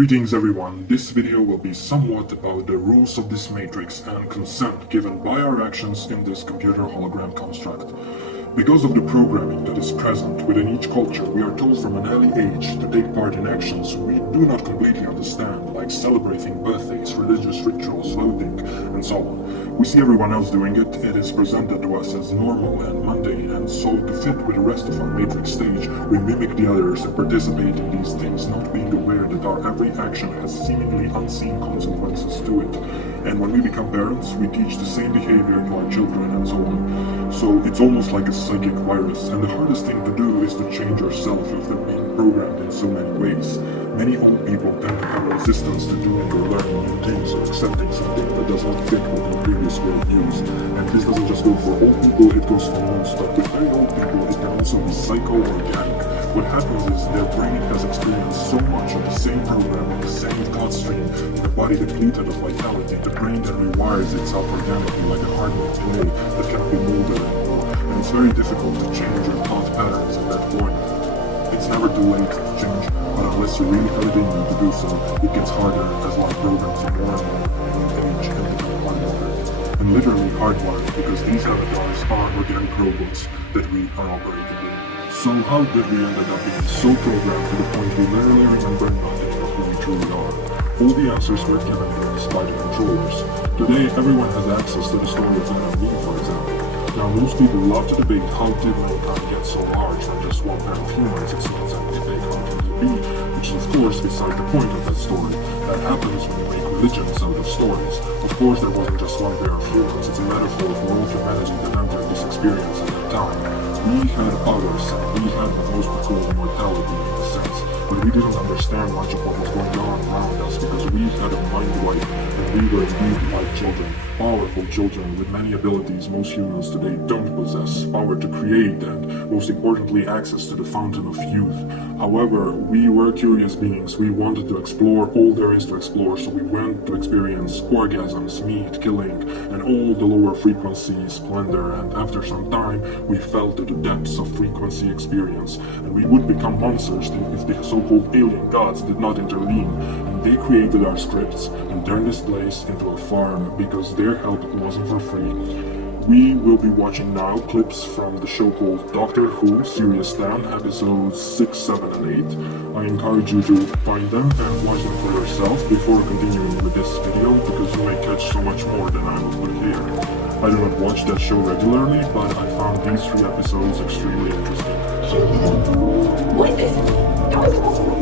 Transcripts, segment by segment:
Greetings everyone, this video will be somewhat about the rules of this matrix and consent given by our actions in this computer hologram construct. Because of the programming that is present within each culture, we are told from an early age to take part in actions we do not completely understand, like celebrating birthdays, religious rituals, voting, and so on. We see everyone else doing it, it is presented to us as normal and mundane, and so to fit with the rest of our matrix stage, we mimic the others and participate in these things, not being aware that our every action has seemingly unseen consequences to it. And when we become parents, we teach the same behavior to our children and so on. So it's almost like a psychic virus, and the hardest thing to do is to change yourself after being programmed in so many ways. Many old people tend to have a resistance to doing or learning new things or accepting something that does not fit with their previous worldviews. And this doesn't just go for old people, it goes for most, but with very old people it can also be psycho-organic. What happens is their brain has experienced so much of the same programming, the same thought stream, in the body depleted of vitality, the brain then rewires itself organically like a hardware today that cannot be molded anymore. And it's very difficult to change your thought patterns at that point. It's never too late to change, but unless you really have it in you to do so, it gets harder as life programs you more and more and age and become hardwired. And literally hardwired, because these avatars are organic robots that we are operating in. So how did we end up being so programmed to the point we literally remember nothing of who we truly are? All the answers were given to us by the controllers. Today everyone has access to the story of Adam and Eve, for example. Now most people love to debate how did mankind get so large from just one pair of humans. It's not something big, how can it be? Which of course beside the point of that story. That happens when you make religions out of stories. Of course there wasn't just one pair of humans, it's a metaphor for all humanity that entered this experience at that time. We had ours, and we had the most we call immortality in a sense, but we didn't understand much of what was going on around us because we had a mind wipe, and we were indeed like children, powerful children with many abilities most humans today don't possess, power to create and, most importantly, access to the fountain of youth. However, we were curious beings, we wanted to explore all there is to explore, so we went to experience orgasms, meat, killing, and all the lower frequency splendor, and after some time, we fell to the depths of frequency experience, and we would become monsters if the so-called alien gods did not intervene, and they created our scripts and turned this place into a farm because their help wasn't for free. We will be watching now clips from the show called Doctor Who Serious Stan, episodes 6, 7 and 8. I encourage you to find them and watch them for yourself before continuing with this video, because you may catch so much more than I will put here. I do not watch that show regularly, but I found these 3 episodes extremely interesting. What is this? How is it possible?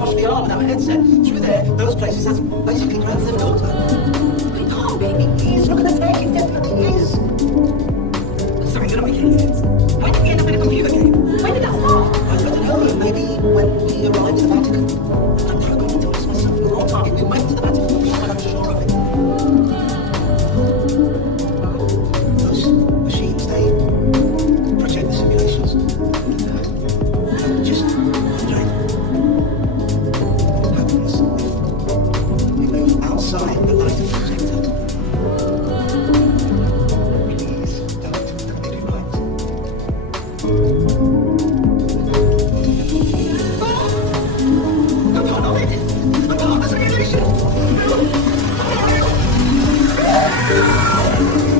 push the arm without a headset through there, those places, that's basically Grand Theft Auto. It can't be. He is. Look at the tech, it definitely is. Sorry, you're not making any sense. When did we end up in a computer game? When did that start? I don't know, maybe when we arrived in the Vatican. I'm programming to this myself. We were on target. We went to the Vatican. I'm sure of it. Those machines, they project the simulations. Just wondering what happens if we move outside the light of the projector. Please don't make it right. I'm part of it. I'm part of the simulation.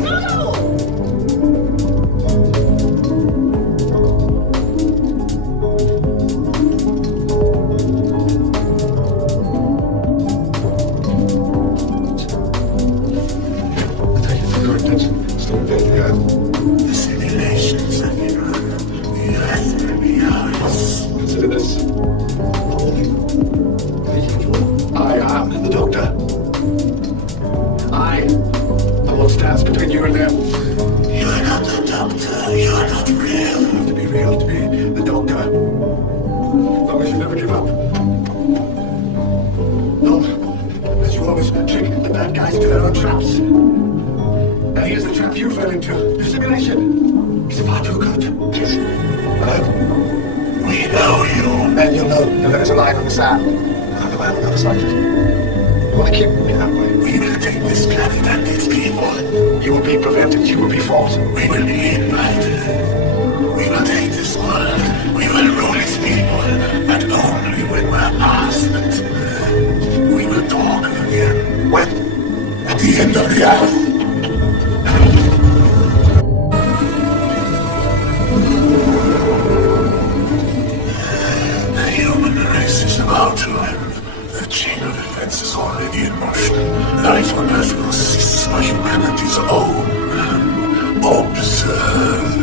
No! The simulations that we run, the earth will be ours. Consider this. I am the Doctor. I am what stands between you and them. You are not the Doctor, you are not real. You have to be real to be the Doctor. As long as you never give up. No, as you always trick the bad guys into their own traps. And here's the trap you fell into. The simulation is far too good. Hello? We know you. Then you'll know that there is a line on the sand. I'm the man on the other side of it. You want to keep me that way? We will take this planet and its people. You will be prevented, you will be fought. We will be implied. We will take this world. We will rule its people. But only when we're asked. We will talk again. When? At the end of the hour. The human race is about to end. The chain of events is already in motion. Life on Earth will cease for humanity's own. Observe.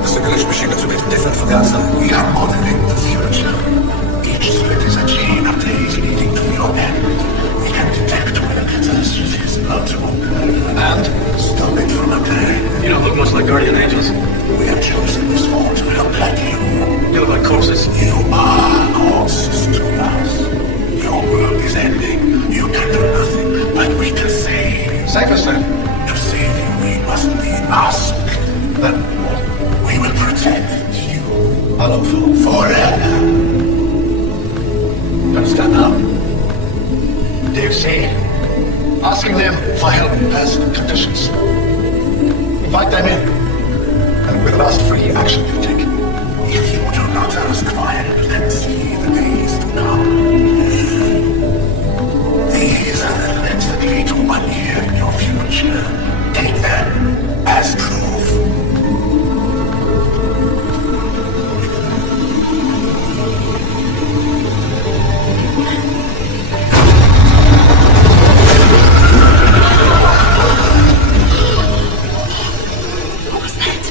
The simulation machine looks a bit different from the outside. We are modeling the future. Each thread is a chain of days leading to your end. We can detect when a catastrophe is about to occur. And? Stop it from occurring. You don't look much like guardian angels. We have chosen this form to look like you. You look like corpses. You are horses to us. Your world is ending. You can do nothing, but we can save. Save us then. To save you, we must be asked. Then We will protect you hello, fool. forever. Understand now? Do you see? Asking them for help has conditions. Invite them in, and we'll ask free action you take. If you do not ask for help, then see the days to come. These are the threats that lead to 1 year in your future. Take them as proof. What was that?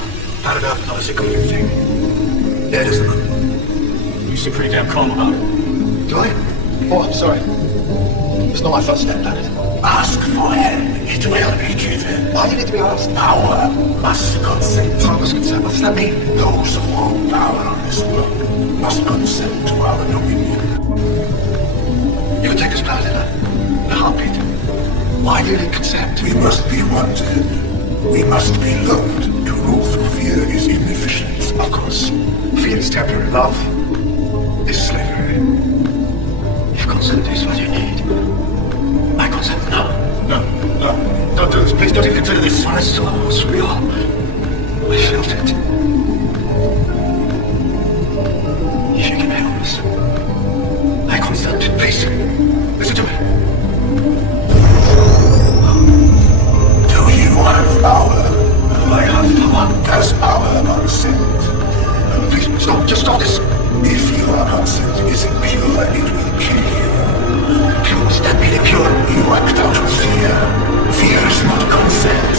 Had enough. I was sick of your thing. Dead as the moon. You seem pretty damn calm about it. Do I? Oh, I'm sorry. It's not my first step, planet. Ask for help. It will be given. Why do you need to be asked? Power must consent. Promise consent. What does that mean? Those who hold power on this world must consent to our dominion. You can take this planet in a heartbeat. Why do you need consent? We must be wanted. We must be loved. To rule through fear is inefficient. Of course. Fear is temporary. Love is slavery. If consent is what you need, I consent. No. Don't do this. Please don't even consider this. My soul was real. I felt it. If you can help us, I consent. Please, listen to me. Do you have power? I have power. Does power consent? Please, stop. Just stop this. If you are consent, isn't pure, it will kill you. Pure, that be the pure. You act out of fear. Fear is not consent.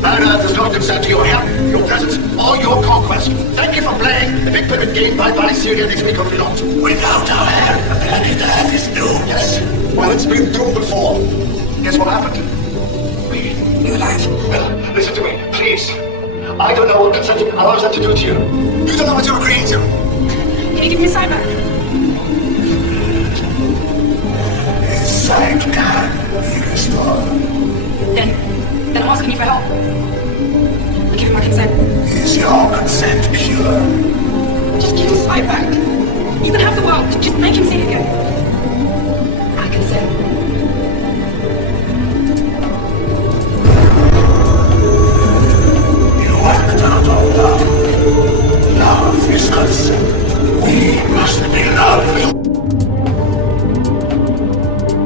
Man Earth does not consent to your help, your presence, or your conquest. Thank you for playing the big pivot game by Syria next week or not. Without our help, planet Earth is doomed. Yes, well, it's been doomed before. Guess what happened? You're alive. Well, listen to me, please. I don't know what consent allows them to do to you. You don't know what you're agreeing to. Can you give me a sign back? His sight can be restored. Then I'm asking you for help. I'm giving my consent. Is your consent pure? Just give his sight back. You can have the world. Just make him see it again. I consent. You act out of love. Love is consent. We must be loved.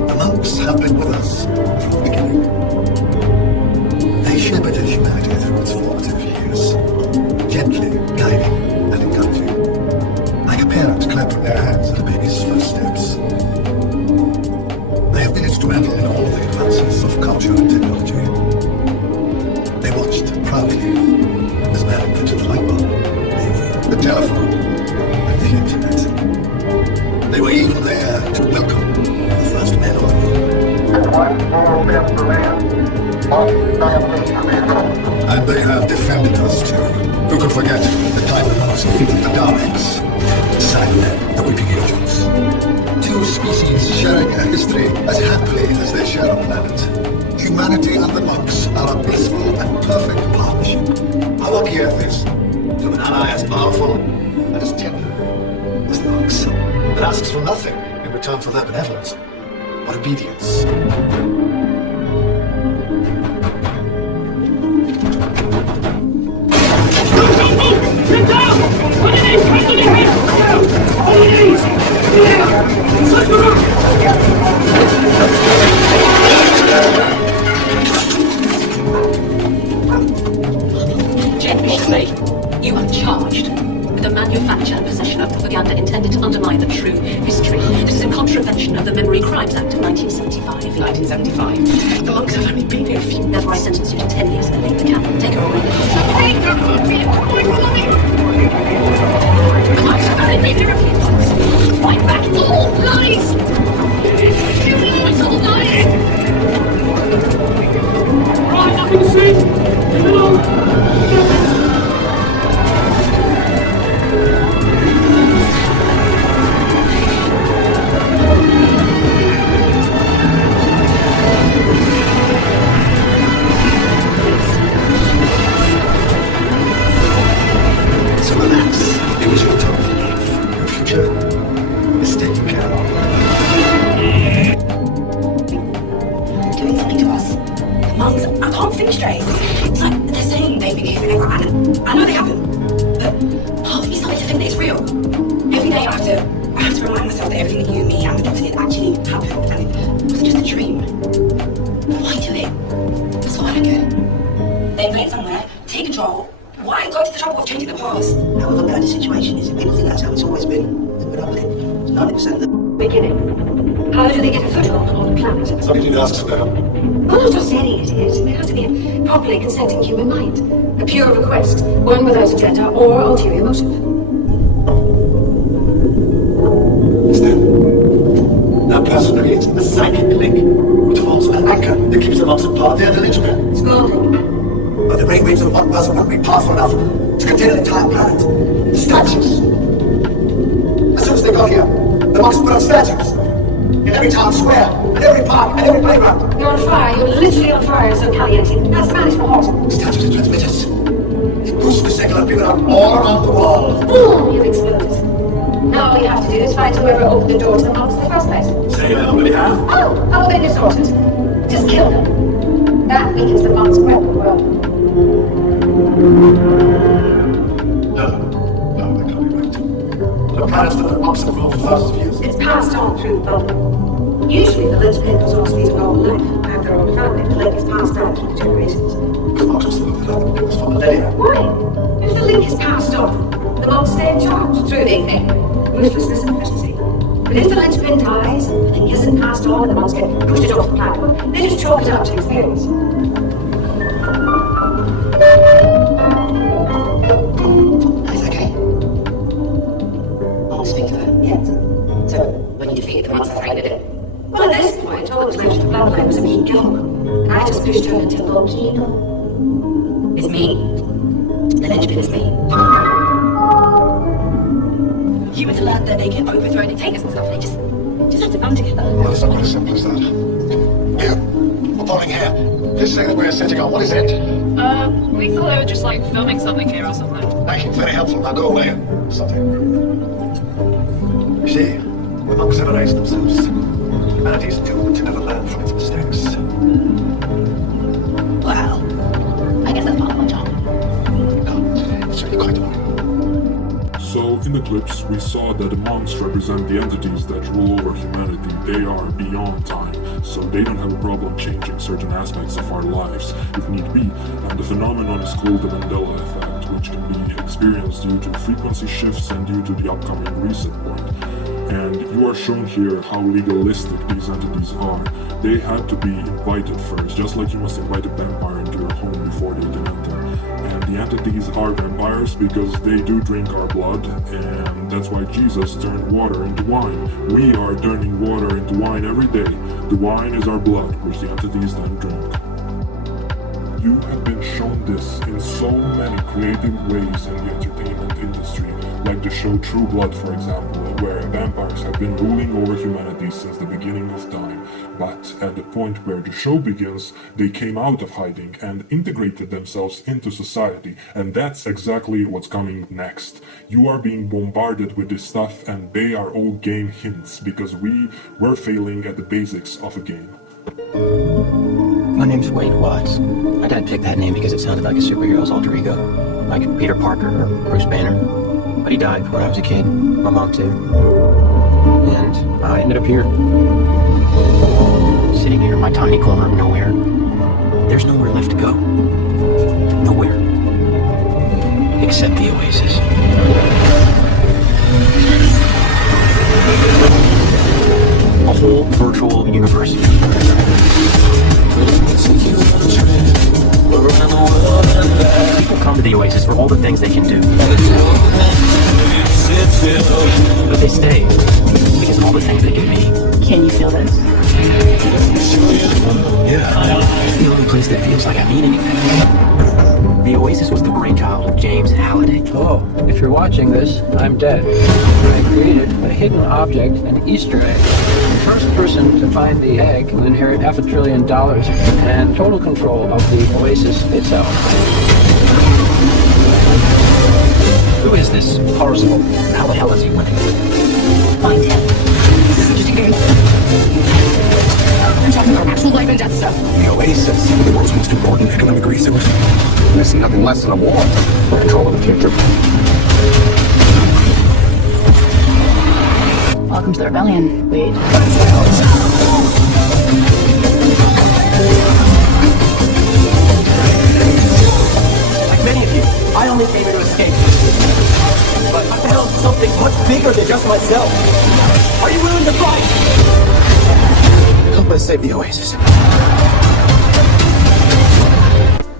The monks have been with us from the beginning. They shepherded humanity through its formative years, gently guiding and encouraging, like a parent clapping their hands at a baby's first steps. They have been instrumental in all the advances of culture and technology. They watched proudly as man invented the light bulb, the telephone, and the internet. They were even there to welcome the first men on the moon. One small step for man, one giant leap for mankind. And they have defended us too. Who could forget the time the monks defeated the Daleks, Cybermen, the Weeping Angels? Two species sharing a history as happily as they share a planet. Humanity and the monks are a blissful and perfect partnership. How lucky Earth is to have an ally as powerful and as tender as the monks, that asks for nothing in return for their benevolence, but obedience. Sit down! On your knees! Hands on your head! On your knees! Yeah! Search the room! Gently, you are charged with the manufacture and possession of propaganda intended to undermine the true history. This is in contravention of the Memory Crimes Act of 1975. 1975. The monks have only been here a few. Therefore, I sentence you to 10 years and leave the camp. Take her away. Take her away! The monks have only been here a few months. Fight back all lies! You know it's all lies! Right, nothing to see! Hello! So relax. It was your time. Your future is taken care of. Doing something to us. The monks, I can't think straight. It's like they're saying they've been here forever, and I know they haven't. But part of me started to think that it's real. Every day I have to remind myself that everything that you, me, and the doctor did actually happened, and it wasn't just a dream. Why do it? That's what I don't get. They play it somewhere, take control. Why go to the trouble of changing the past? However bad the situation is, if people think that's how it's always been, then we're not with it. It's 90% the Beginning. How do they get a foothold on the planet? Somebody did ask for that. I'm not just saying it is. There has to be a properly consenting human mind. A pure request, one without agenda or ulterior motive. It's them. That person creates a psychic link, which forms an anchor that keeps the monks apart. They're delusional. It's golden. But the brainwaves of one person won't be powerful enough to contain an entire planet. Statues. As soon as they got here, the monks put up statues. In every town square, and every park, and every playground. You're on fire. You're literally on fire, so Caliente. That's Spanish for hot. Statues and transmitters. It pushed the secular people out all around the world. Boom! You've exploded. Now all you have to do is find whoever opened the door to the monks in the first place. Say that on my behalf. Oh, then you're sorted. Just kill them. That weakens the monks' grip on the world. No, that can't be right. The planets that the monks have ruled for thousands of years. It's passed on through the blood. Usually the linchpin was also used in all life. Have their own family. The link is passed down through the generations. monks for millennia. Why? If the link is passed on, the monks stay in charge through the uselessness and efficiency. But if the linchpin dies, the link isn't passed on, the monks get pushed it off the planet. They just chalk it up to experience. It's okay. I'll speak to her, yes. So, when you defeated the monks, that's how you did it. Well, at this point, all that was left of the bloodline was a mean girl. And I just pushed her until Lord Kino. It's me. The linchpin is me. You were to learn that they can overthrow dictators and stuff. They just have to band together. Well, it's not quite as simple as that. Here, we're pulling here. This thing that we're setting up, what is it? We thought they were just like filming something here or something. Thank you, very helpful. Now go away. Something. You see, the monks have erased themselves. Humanity's doomed to never learn from its mistakes. Well, I guess that's part of my job. No, it's really quite one. So, in the clips, we saw that the monks represent the entities that rule over humanity. They are beyond time, so they don't have a problem changing certain aspects of our lives, if need be, and the phenomenon is called the Mandela effect, which can be experienced due to frequency shifts and due to the upcoming reset point. And you are shown here how legalistic these entities are. They had to be invited first, just like you must invite a vampire into your home before they can enter. And the entities are vampires because they do drink our blood, and that's why Jesus turned water into wine. We are turning water into wine every day. The wine is our blood, which the entities then drink. You have been shown this in so many creative ways in the entertainment industry, like the show True Blood, for example, where vampires have been ruling over humanity since the beginning of time. But at the point where the show begins, they came out of hiding and integrated themselves into society, and that's exactly what's coming next. You are being bombarded with this stuff, and they are all game hints, because we were failing at the basics of a game. My name's Wade Watts. My dad picked that name because it sounded like a superhero's alter ego, like Peter Parker or Bruce Banner. But he died when I was a kid, my mom too. And I ended up here. Sitting here in my tiny corner of nowhere. There's nowhere left to go. Nowhere. Except the Oasis. A whole virtual universe. People come to the Oasis for all the things they can do. But they stay because of all the things they can be. Can you feel this? Yeah. It's the only place that feels like I mean anything. The Oasis was the brainchild of James Halliday. Hello. If you're watching this, I'm dead. I created a hidden object, an Easter egg. The first person to find the egg will inherit $500 billion and total control of the Oasis itself. Who is this Parzival? How the hell is he winning? Find him. This isn't just a game. I'm talking about actual life and death stuff. The Oasis, the world's most important economic resource. Missing nothing less than a war for control of the future. Welcome to the rebellion, Wade. Like many of you, I only came here to escape. But I found something much bigger than just myself. Are you willing to fight? Help us save the Oasis.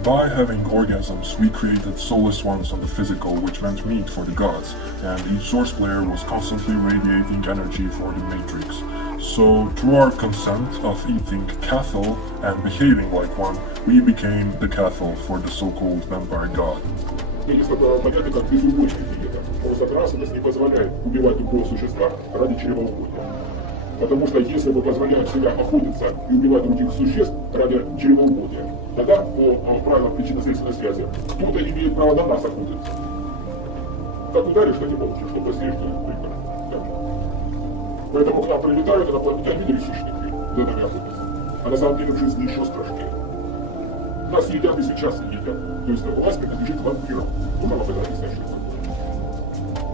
By having orgasms, we created soulless ones on the physical, which meant meat for the gods, and each source player was constantly radiating energy for the Matrix. So, through our consent of eating cattle and behaving like one, we became the cattle for the so-called vampire god. Есть такое понятие, как безубойная диета. Нравственность не позволяет убивать другого существа ради чревоугодия. Потому что если мы позволяем себя охотиться и убивать других существ ради чревоугодия, тогда по правилам причинно-следственной связи кто-то имеет право на нас охотиться. Так ударишь, так и получишь, что посеешь, то и прибыль. Поэтому к нам прилетают инопланетяне хищники за нами охотятся. А на самом деле в жизни еще страшнее. Нас едят и сейчас не едят. То есть власть принадлежит вампирам. Тоже об этом не ошибка.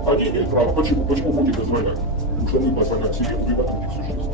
Они имеют право. Почему? Почему Путин дозволяет? Потому что мы позволяем себе убивать других существ.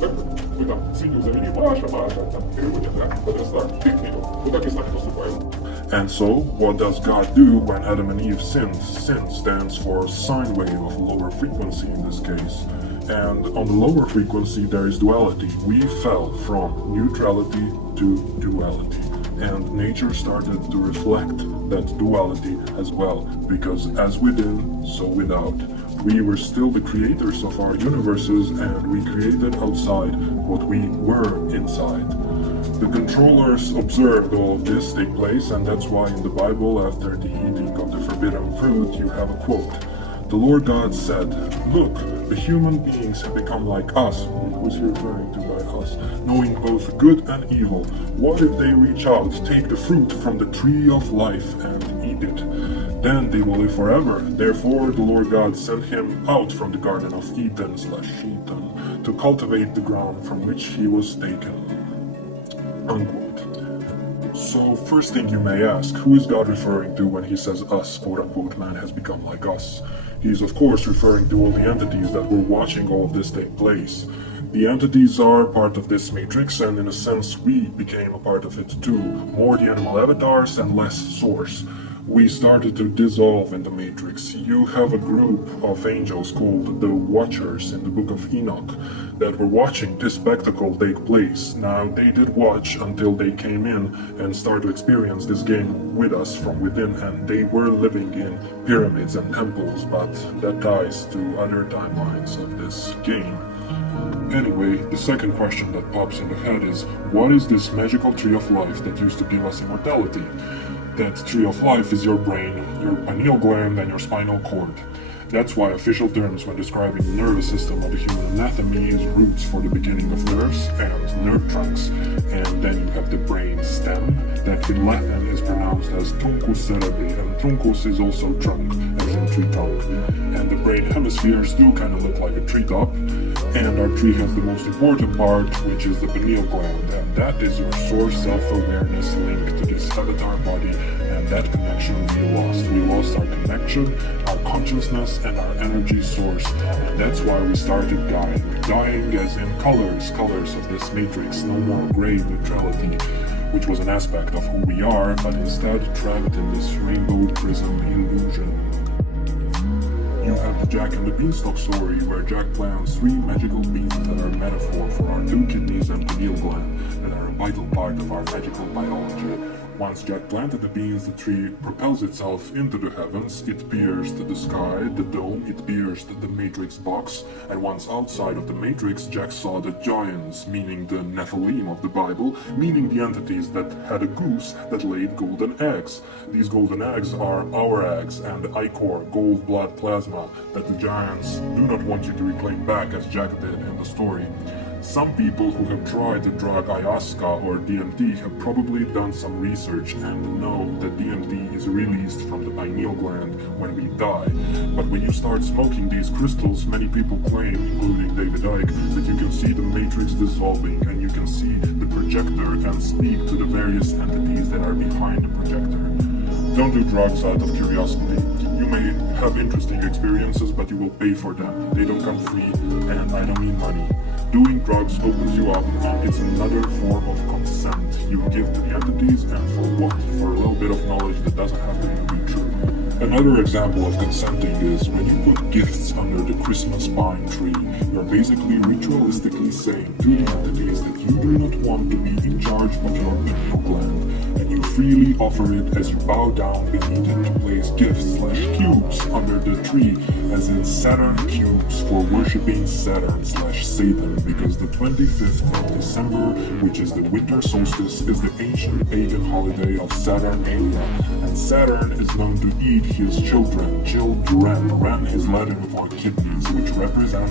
Так, вы там семью завели, Маша, там, переводят, да, подрастают, ты к нему. Вот так и с нами поступают. And so, what does God do when Adam and Eve sinned? Sin stands for sine wave of lower frequency in this case. And on the lower frequency there is duality. We fell from neutrality to duality. And nature started to reflect that duality as well, because as within, so without. We were still the creators of our universes, and we created outside what we were inside. The controllers observed all of this take place, and that's why in the Bible, after the eating of the forbidden fruit, you have a quote. The Lord God said, "Look, the human beings have become like us." Who's he referring to by us? "Knowing both good and evil. What if they reach out, take the fruit from the tree of life and eat it? Then they will live forever." Therefore the Lord God sent him out from the garden of Eden/Eden to cultivate the ground from which he was taken. Unquote. So first thing you may ask, who is God referring to when he says us, quote unquote, man has become like us? He's of course referring to all the entities that were watching all of this take place. The entities are part of this matrix, and in a sense we became a part of it too. More the animal avatars and less source. We started to dissolve in the matrix. You have a group of angels called the Watchers in the book of Enoch that were watching this spectacle take place. Now they did watch until they came in and started to experience this game with us from within, and they were living in pyramids and temples, but that ties to other timelines of this game. Anyway, the second question that pops in the head is, what is this magical tree of life that used to give us immortality? That tree of life is your brain, your pineal gland, and your spinal cord. That's why official terms when describing the nervous system of the human anatomy is roots for the beginning of nerves and nerve trunks. And then you have the brain stem, that in Latin is pronounced as truncus cerebri, and truncus is also trunk, as in tree trunk. And the brain hemispheres do kind of look like a treetop, and our tree has the most important part, which is the pineal gland, and that is your source self-awareness linked to this avatar body, and that connection we lost. We lost our connection, our consciousness, and our energy source, and that's why we started dying. Dying as in colors of this matrix, no more gray neutrality, which was an aspect of who we are, but instead trapped in this rainbow prism illusion. You have the Jack and the Beanstalk story, where Jack plants 3 magical beans that are a metaphor for our 2 kidneys and pineal gland, that are a vital part of our magical biology. Once Jack planted the beans, the tree propels itself into the heavens, it pierced the sky, the dome, it pierced the matrix box, and once outside of the matrix, Jack saw the giants, meaning the Nephilim of the Bible, meaning the entities that had a goose that laid golden eggs. These golden eggs are our eggs, and the ichor, gold blood plasma, that the giants do not want you to reclaim back as Jack did in the story. Some people who have tried the drug ayahuasca or DMT have probably done some research and know that DMT is released from the pineal gland when we die. But when you start smoking these crystals, many people claim, including David Icke, that you can see the matrix dissolving and you can see the projector and speak to the various entities that are behind the projector. Don't do drugs out of curiosity. You may have interesting experiences, but you will pay for them. They don't come free, and I don't mean money. Doing drugs opens you up, and it's another form of consent you give to the entities, and for what? For a little bit of knowledge that doesn't have to even be true. Another example of consenting is when you put gifts under the Christmas pine tree. You're basically ritualistically saying to the entities that you do not want to be in charge of your pineal gland, and you freely offer it as you bow down beneath it to place gifts/cubes under the tree, as in Saturn cubes for worshipping Saturn/Satan, because the 25th of December, which is the winter solstice, is the ancient pagan holiday of Saturnalia, and Saturn is known to eat his children. Ren is Latin for kidneys, which represent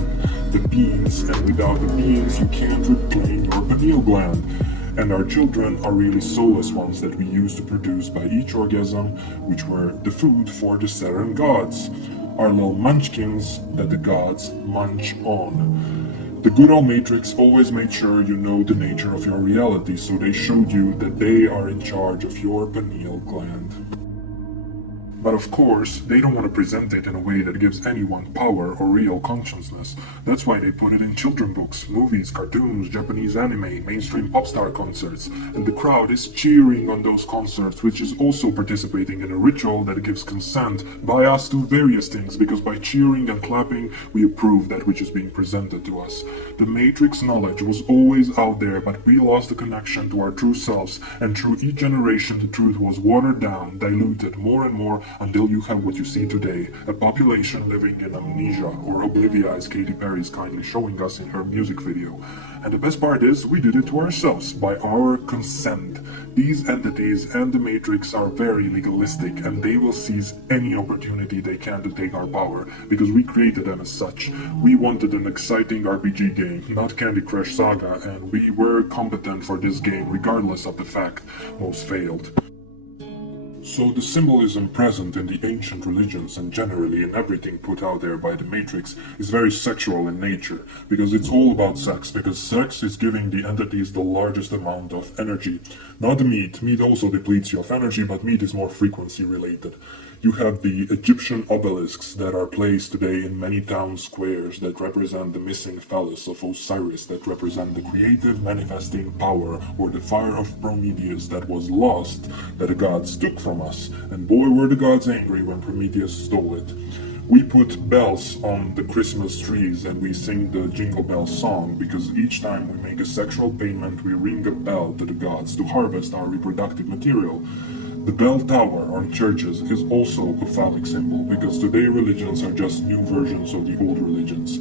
the beans, and without the beans you can't reclaim your pineal gland. And our children are really soulless ones that we use to produce by each orgasm, which were the food for the Saturn gods. Our little munchkins that the gods munch on. The good old Matrix always made sure you know the nature of your reality, so they showed you that they are in charge of your pineal gland. But of course, they don't want to present it in a way that gives anyone power or real consciousness. That's why they put it in children books, movies, cartoons, Japanese anime, mainstream pop star concerts. And the crowd is cheering on those concerts, which is also participating in a ritual that gives consent by us to various things, because by cheering and clapping, we approve that which is being presented to us. The Matrix knowledge was always out there, but we lost the connection to our true selves, and through each generation the truth was watered down, diluted more and more, until you have what you see today, a population living in amnesia or oblivia, as Katy Perry is kindly showing us in her music video. And the best part is, we did it to ourselves, by our consent. These entities and the Matrix are very legalistic, and they will seize any opportunity they can to take our power, because we created them as such. We wanted an exciting RPG game, not Candy Crush Saga, and we were competent for this game regardless of the fact most failed. So the symbolism present in the ancient religions and generally in everything put out there by the Matrix is very sexual in nature, because it's all about sex, because sex is giving the entities the largest amount of energy. Not the meat. Meat also depletes you of energy, but meat is more frequency related. You have the Egyptian obelisks that are placed today in many town squares that represent the missing phallus of Osiris, that represent the creative manifesting power, or the fire of Prometheus that was lost, that the gods took from us. And boy, were the gods angry when Prometheus stole it. We put bells on the Christmas trees and we sing the Jingle Bell song, because each time we make a sexual payment we ring a bell to the gods to harvest our reproductive material. The bell tower on churches is also a phallic symbol, because today religions are just new versions of the old religions.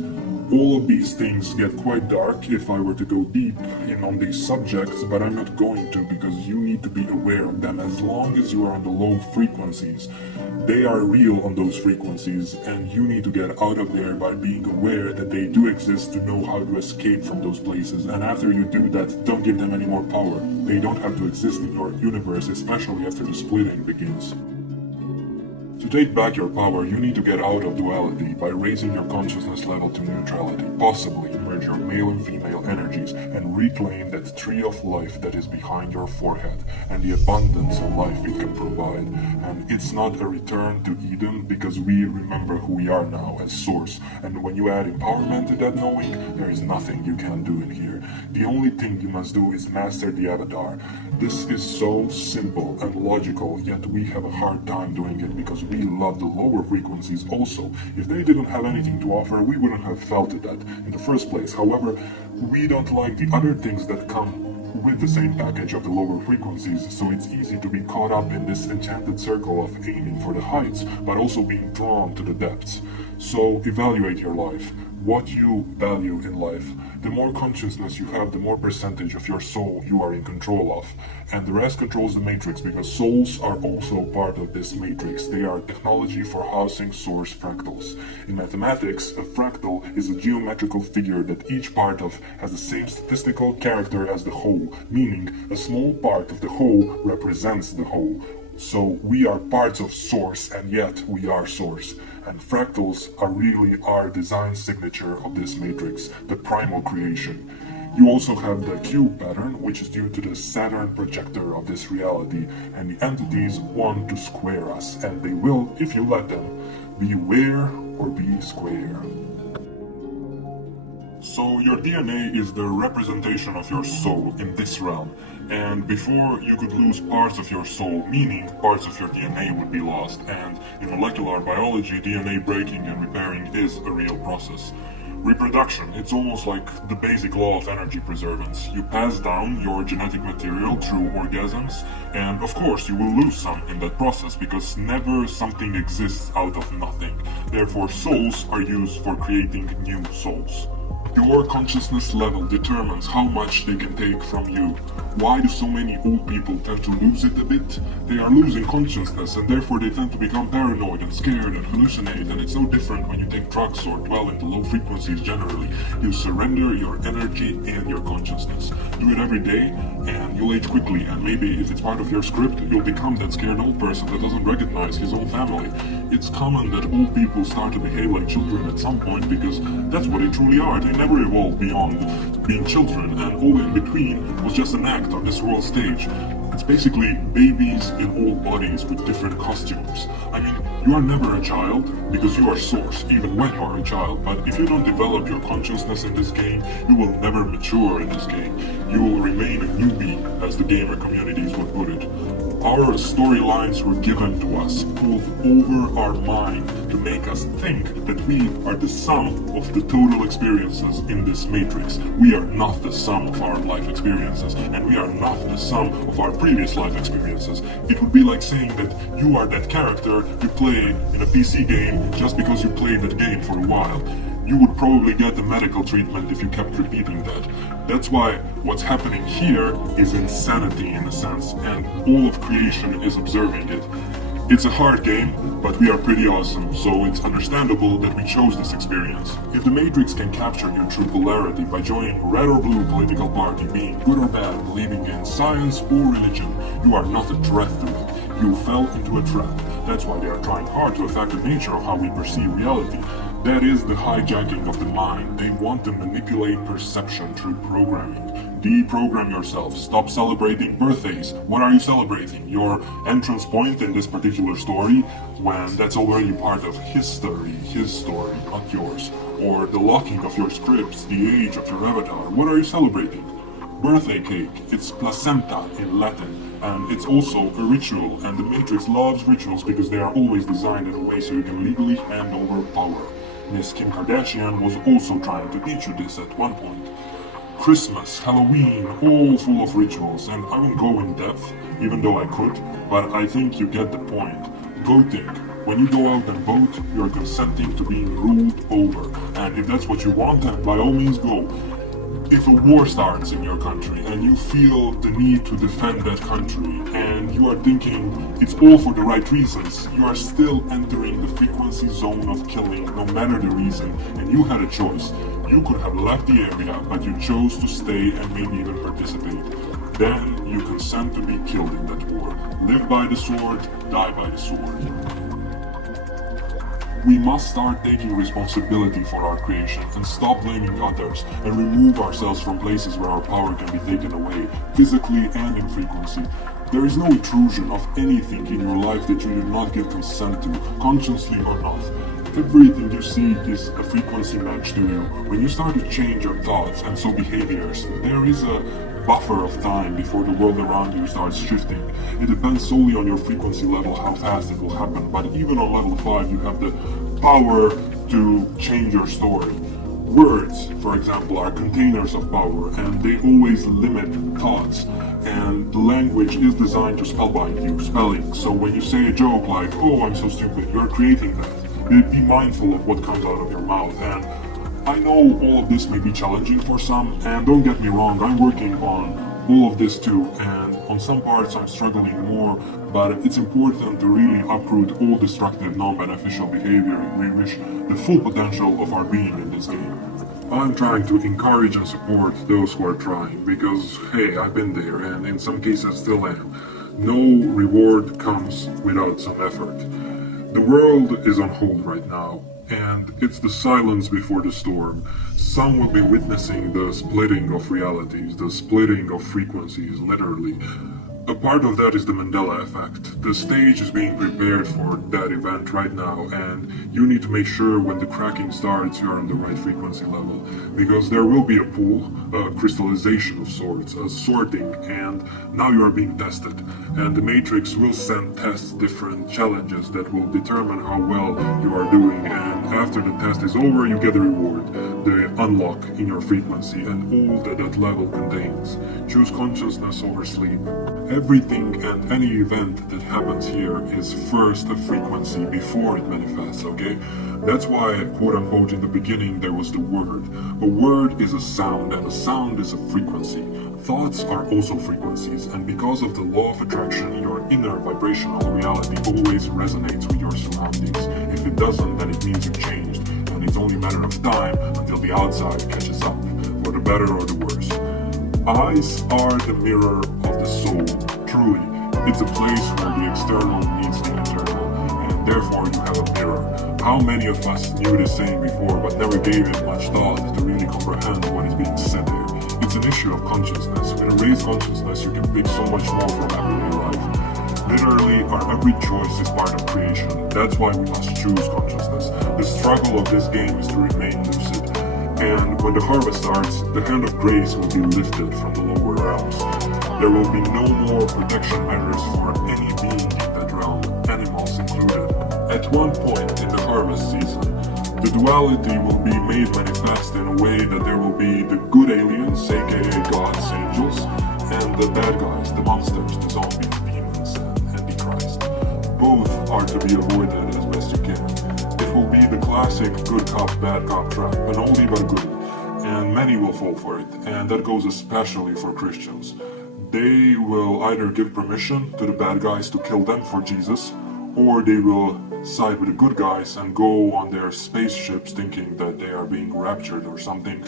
All of these things get quite dark if I were to go deep in on these subjects, but I'm not going to, because you need to be aware of them as long as you are on the low frequencies. They are real on those frequencies, and you need to get out of there by being aware that they do exist to know how to escape from those places. And after you do that, don't give them any more power. They don't have to exist in your universe, especially after the splitting begins. To take back your power, you need to get out of duality by raising your consciousness level to neutrality, possibly merge your male and female energies, and reclaim that tree of life that is behind your forehead, and the abundance of life it can provide. And it's not a return to Eden, because we remember who we are now as Source, and when you add empowerment to that knowing, there is nothing you can do in here. The only thing you must do is master the avatar. This is so simple and logical, yet we have a hard time doing it because we love the lower frequencies also. If they didn't have anything to offer, we wouldn't have felt that in the first place. However, we don't like the other things that come with the same package of the lower frequencies, so it's easy to be caught up in this enchanted circle of aiming for the heights, but also being drawn to the depths. So evaluate your life. What you value in life. The more consciousness you have, the more percentage of your soul you are in control of. And the rest controls the matrix, because souls are also part of this matrix. They are technology for housing source fractals. In mathematics, a fractal is a geometrical figure that each part of has the same statistical character as the whole, meaning a small part of the whole represents the whole. So we are parts of Source, and yet we are Source. And fractals are really our design signature of this matrix, the primal creation. You also have the cube pattern, which is due to the Saturn projector of this reality, and the entities want to square us, and they will if you let them. Beware or be square. So your DNA is the representation of your soul in this realm, and before you could lose parts of your soul, meaning parts of your DNA would be lost, and in molecular biology, DNA breaking and repairing is a real process. Reproduction, it's almost like the basic law of energy preservance. You pass down your genetic material through orgasms, and of course you will lose some in that process, because never something exists out of nothing. Therefore, souls are used for creating new souls. Your consciousness level determines how much they can take from you. Why do so many old people tend to lose it a bit? They are losing consciousness, and therefore they tend to become paranoid and scared and hallucinate, and it's no different when you take drugs or dwell into low frequencies generally. You surrender your energy and your consciousness. Do it every day, and you'll age quickly, and maybe if it's part of your script, you'll become that scared old person that doesn't recognize his own family. It's common that old people start to behave like children at some point, because that's what they truly are. They never evolved beyond being children, and all in between was just an act on this world stage. It's basically babies in old bodies with different costumes. I mean, you are never a child because you are source, even when you are a child. But if you don't develop your consciousness in this game, you will never mature in this game. You will remain a newbie, as the gamer communities would put it. Our storylines were given to us, pulled over our mind to make us think that we are the sum of the total experiences in this matrix. We are not the sum of our life experiences, and we are not the sum of our previous life experiences. It would be like saying that you are that character you play in a PC game just because you played that game for a while. You would probably get the medical treatment if you kept repeating that. That's why what's happening here is insanity in a sense, and all of creation is observing it. It's a hard game, but we are pretty awesome, so it's understandable that we chose this experience. If the Matrix can capture your true polarity by joining red or blue political party, being good or bad, believing in science or religion, you are not a threat to it. You fell into a trap. That's why they are trying hard to affect the nature of how we perceive reality. That is the hijacking of the mind. They want to manipulate perception through programming. Deprogram yourself. Stop celebrating birthdays. What are you celebrating? Your entrance point in this particular story, when that's already part of his story, not yours. Or the locking of your scripts, the age of your avatar. What are you celebrating? Birthday cake. It's placenta in Latin. And it's also a ritual, and the Matrix loves rituals because they are always designed in a way so you can legally hand over power. Miss Kim Kardashian was also trying to teach you this at one point. Christmas, Halloween, all full of rituals, and I won't go in depth, even though I could, but I think you get the point. Voting. When you go out and vote, you're consenting to being ruled over, and if that's what you want, then by all means go. If a war starts in your country and you feel the need to defend that country and you are thinking it's all for the right reasons, you are still entering the frequency zone of killing no matter the reason, and you had a choice. You could have left the area, but you chose to stay and maybe even participate. Then you consent to be killed in that war. Live by the sword, die by the sword. We must start taking responsibility for our creation and stop blaming others and remove ourselves from places where our power can be taken away, physically and in frequency. There is no intrusion of anything in your life that you do not give consent to, consciously or not. Everything you see is a frequency match to you. When you start to change your thoughts and so behaviors, there is a buffer of time before the world around you starts shifting. It depends solely on your frequency level how fast it will happen, but even on level 5 you have the power to change your story. Words, for example, are containers of power, and they always limit thoughts, and the language is designed to spellbind you, spelling. So when you say a joke like, "Oh, I'm so stupid," you're creating that. Be mindful of what comes out of your mouth, and I know all of this may be challenging for some, and don't get me wrong, I'm working on all of this too, and on some parts I'm struggling more, but it's important to really uproot all destructive, non-beneficial behavior if we wish the full potential of our being in this game. I'm trying to encourage and support those who are trying, because hey, I've been there, and in some cases still am. No reward comes without some effort. The world is on hold right now, and it's the silence before the storm. Some will be witnessing the splitting of realities, the splitting of frequencies, literally. A part of that is the Mandela effect. The stage is being prepared for that event right now, and you need to make sure when the cracking starts you're on the right frequency level, because there will be a pull, a crystallization of sorts, a sorting, and now you are being tested. And the Matrix will send tests, different challenges that will determine how well you are doing, and after the test is over you get a reward, the unlock in your frequency, and all that that level contains. Choose consciousness over sleep. Everything and any event that happens here is first a frequency before it manifests, okay? That's why, quote-unquote, in the beginning there was the word. A word is a sound, and a sound is a frequency. Thoughts are also frequencies, and because of the law of attraction, your inner vibrational reality always resonates with your surroundings. If it doesn't, then it means you've changed, and it's only a matter of time until the outside catches up, for the better or the worse. Eyes are the mirror of the soul, truly. It's a place where the external meets the internal, and therefore you have a mirror. How many of us knew this saying before but never gave it much thought to really comprehend what is being said there? It's an issue of consciousness. With a raised consciousness, you can pick so much more from everyday life. Literally, our every choice is part of creation. That's why we must choose consciousness. The struggle of this game is to remain lucid. And when the harvest starts, the hand of grace will be lifted from the lower realms. There will be no more protection measures for any being in that realm, animals included. At one point in the harvest season, the duality will be made manifest in a way that there will be the good aliens, aka gods, angels, and the bad guys, the monsters, the zombies, demons, and Antichrist. Both are to be avoided as best you can. It will be the classic good cop, bad cop trap, an oldie but a goodie, and many will fall for it, and that goes especially for Christians. They will either give permission to the bad guys to kill them for Jesus, or they will side with the good guys and go on their spaceships thinking that they are being raptured or something.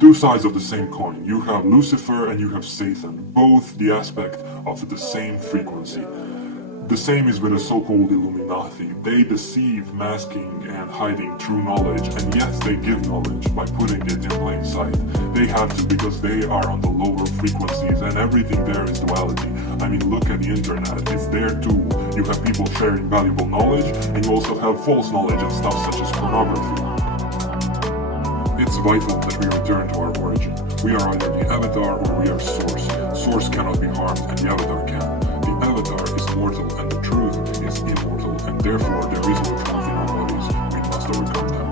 Two sides of the same coin. You have Lucifer and you have Satan, both the aspect of the same frequency. The same is with the so-called Illuminati. They deceive, masking and hiding true knowledge, and yet they give knowledge by putting it in plain sight. They have to because they are on the lower frequencies and everything there is duality. I mean, look at the internet, it's their tool. You have people sharing valuable knowledge, and you also have false knowledge and stuff such as pornography. It's vital that we return to our origin. We are either the avatar or we are source. Source cannot be harmed and the avatar can. The avatar is mortal and the truth is immortal, and therefore there is no truth in our bodies. We must overcome them.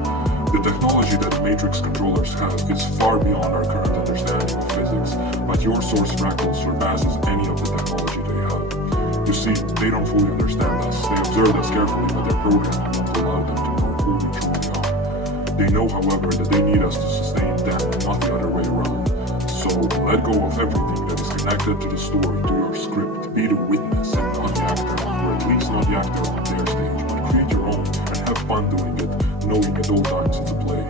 The technology that the Matrix controllers have is far beyond our current understanding of physics, but your source fractal surpasses any of the technology they have. You see, they don't fully understand us. They observe us carefully, but their programming won't allow them to know who we truly are. They know, however, that they need us to sustain them, not the other way around. So let go of everything that is connected to the story, to your script. Be the witness and not the actor, or at least not the actor on their stage, but create your own and have fun doing it, knowing at all times it's a play.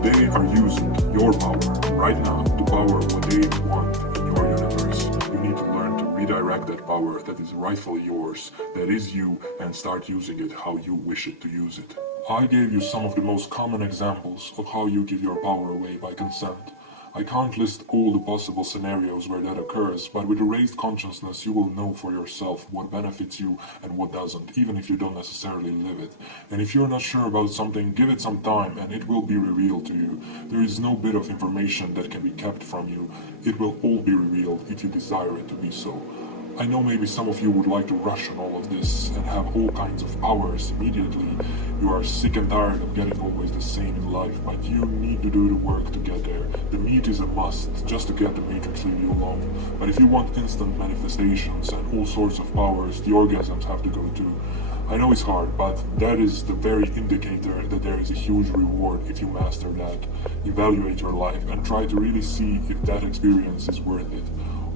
They are using your power right now to power what they want in your universe. You need to learn to redirect that power that is rightfully yours, that is you, and start using it how you wish it to use it. I gave you some of the most common examples of how you give your power away by consent. I can't list all the possible scenarios where that occurs, but with a raised consciousness you will know for yourself what benefits you and what doesn't, even if you don't necessarily live it. And if you're not sure about something, give it some time and it will be revealed to you. There is no bit of information that can be kept from you. It will all be revealed if you desire it to be so. I know maybe some of you would like to rush on all of this and have all kinds of powers immediately. You are sick and tired of getting always the same in life, but you need to do the work to get there. The meat is a must, just to get the Matrix leave you alone. But if you want instant manifestations and all sorts of powers, the orgasms have to go too. I know it's hard, but that is the very indicator that there is a huge reward if you master that. Evaluate your life and try to really see if that experience is worth it.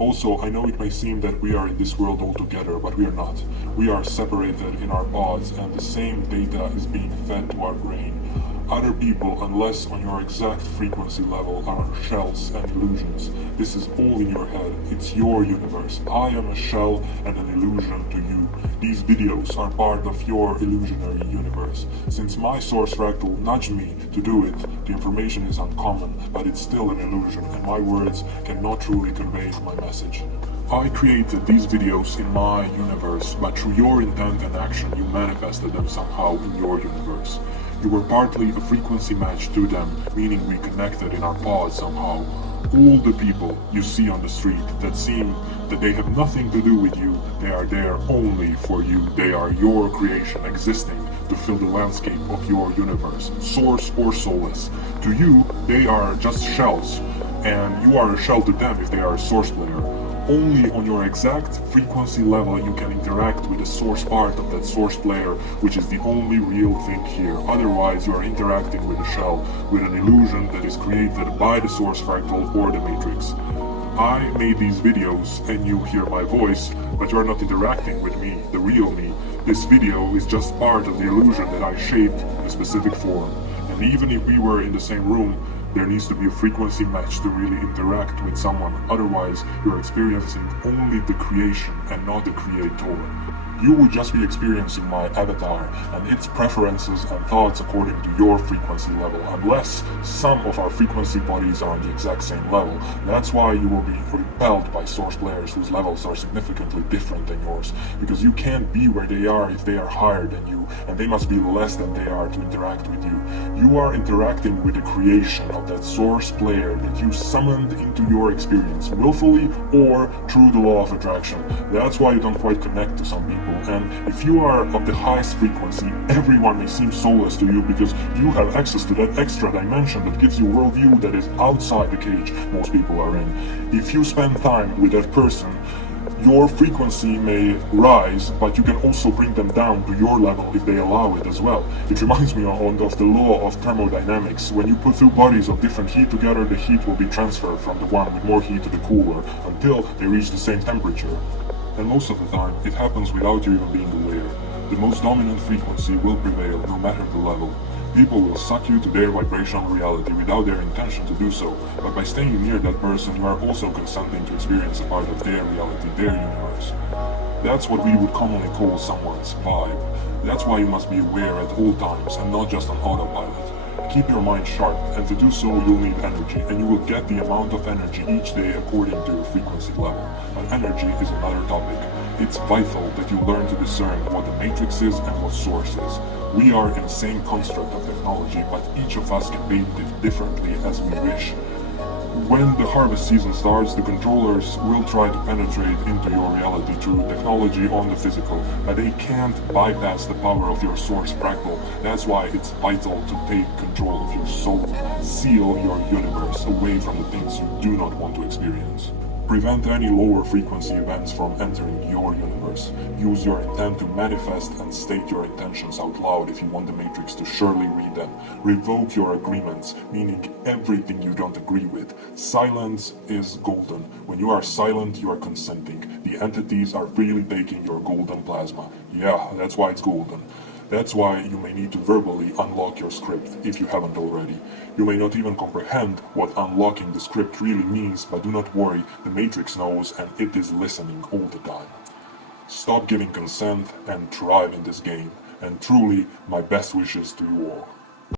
Also, I know it may seem that we are in this world all together, but we are not. We are separated in our pods, and the same data is being fed to our brain. Other people, unless on your exact frequency level, are shells and illusions. This is all in your head. It's your universe. I am a shell and an illusion to you. These videos are part of your illusionary universe. Since my source fractal nudged me to do it, the information is uncommon, but it's still an illusion, and my words cannot truly convey my message. I created these videos in my universe, but through your intent and action, you manifested them somehow in your universe. You were partly a frequency match to them, meaning we connected in our pods somehow. All the people you see on the street that seem that they have nothing to do with you, they are there only for you. They are your creation, existing to fill the landscape of your universe, source or soulless. To you, they are just shells, and you are a shell to them if they are a source player. Only on your exact frequency level you can interact with the source part of that source player, which is the only real thing here. Otherwise you are interacting with a shell, with an illusion that is created by the source fractal or the matrix. I made these videos and you hear my voice, but you are not interacting with me, the real me. This video is just part of the illusion that I shaped in a specific form. And even if we were in the same room, there needs to be a frequency match to really interact with someone, otherwise you're experiencing only the creation and not the creator. You would just be experiencing my avatar and its preferences and thoughts according to your frequency level, unless some of our frequency bodies are on the exact same level. That's why you will be repelled by source players whose levels are significantly different than yours, because you can't be where they are if they are higher than you, and they must be less than they are to interact with you. You are interacting with the creation of that source player that you summoned into your experience, willfully or through the law of attraction. That's why you don't quite connect to some people. And if you are of the highest frequency, everyone may seem soulless to you because you have access to that extra dimension that gives you a worldview that is outside the cage most people are in. If you spend time with that person, your frequency may rise, but you can also bring them down to your level if they allow it as well. It reminds me of the law of thermodynamics. When you put two bodies of different heat together, the heat will be transferred from the one with more heat to the cooler until they reach the same temperature. And most of the time, it happens without you even being aware. The most dominant frequency will prevail no matter the level. People will suck you to their vibrational reality without their intention to do so, but by staying near that person, you are also consenting to experience a part of their reality, their universe. That's what we would commonly call someone's vibe. That's why you must be aware at all times and not just on autopilot. Keep your mind sharp, and to do so you'll need energy, and you will get the amount of energy each day according to your frequency level. But energy is another topic. It's vital that you learn to discern what the matrix is and what source is. We are in the same construct of technology, but each of us can paint it differently as we wish. When the harvest season starts, the controllers will try to penetrate into your reality through technology on the physical, but they can't bypass the power of your source fractal. That's why it's vital to take control of your soul, seal your universe away from the things you do not want to experience. Prevent any lower frequency events from entering your universe. Use your intent to manifest and state your intentions out loud if you want the Matrix to surely read them. Revoke your agreements, meaning everything you don't agree with. Silence is golden. When you are silent, you are consenting. The entities are freely taking your golden plasma. Yeah, that's why it's golden. That's why you may need to verbally unlock your script if you haven't already. You may not even comprehend what unlocking the script really means, but do not worry, the Matrix knows and it is listening all the time. Stop giving consent and thrive in this game, and truly my best wishes to you all.